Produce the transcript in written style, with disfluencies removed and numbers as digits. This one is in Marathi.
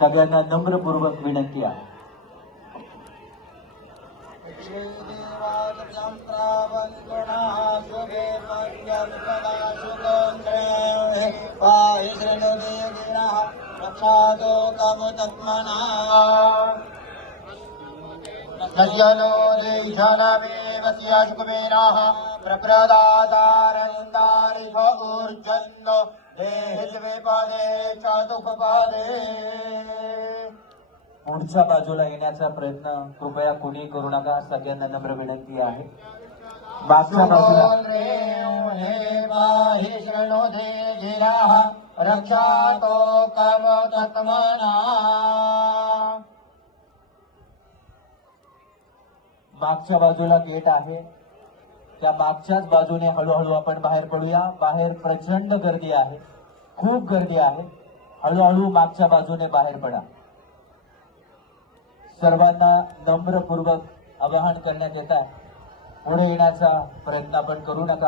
सगळ्यांना नम्रपूर्वक विनंती आहे. नश्यनो देशानामेवस्याशुकुमेनाः प्रप्रदातारन्दारिष ऊर्जन्नो देहिद्विपदे चतुपपदे. पुढच्या बाजूला येण्याचा प्रयत्न कृपया कुणी करू नका. सगळ्यांना नम्र विनंती आहे. मागच्या बाजूला रक्षातो कवतत्मना. मागच्या बाजूला गेट आहे. त्या मागच्याच बाजूने हळूहळू आपण बाहेर पडूया. बाहेर प्रचंड गर्दी आहे, खूप गर्दी आहे. हळूहळू मागच्या बाजूने बाहेर पडा. सर्वांना नम्रपूर्वक आवाहन करण्यात येत आहे. पुढे येण्याचा प्रयत्न आपण करू नका.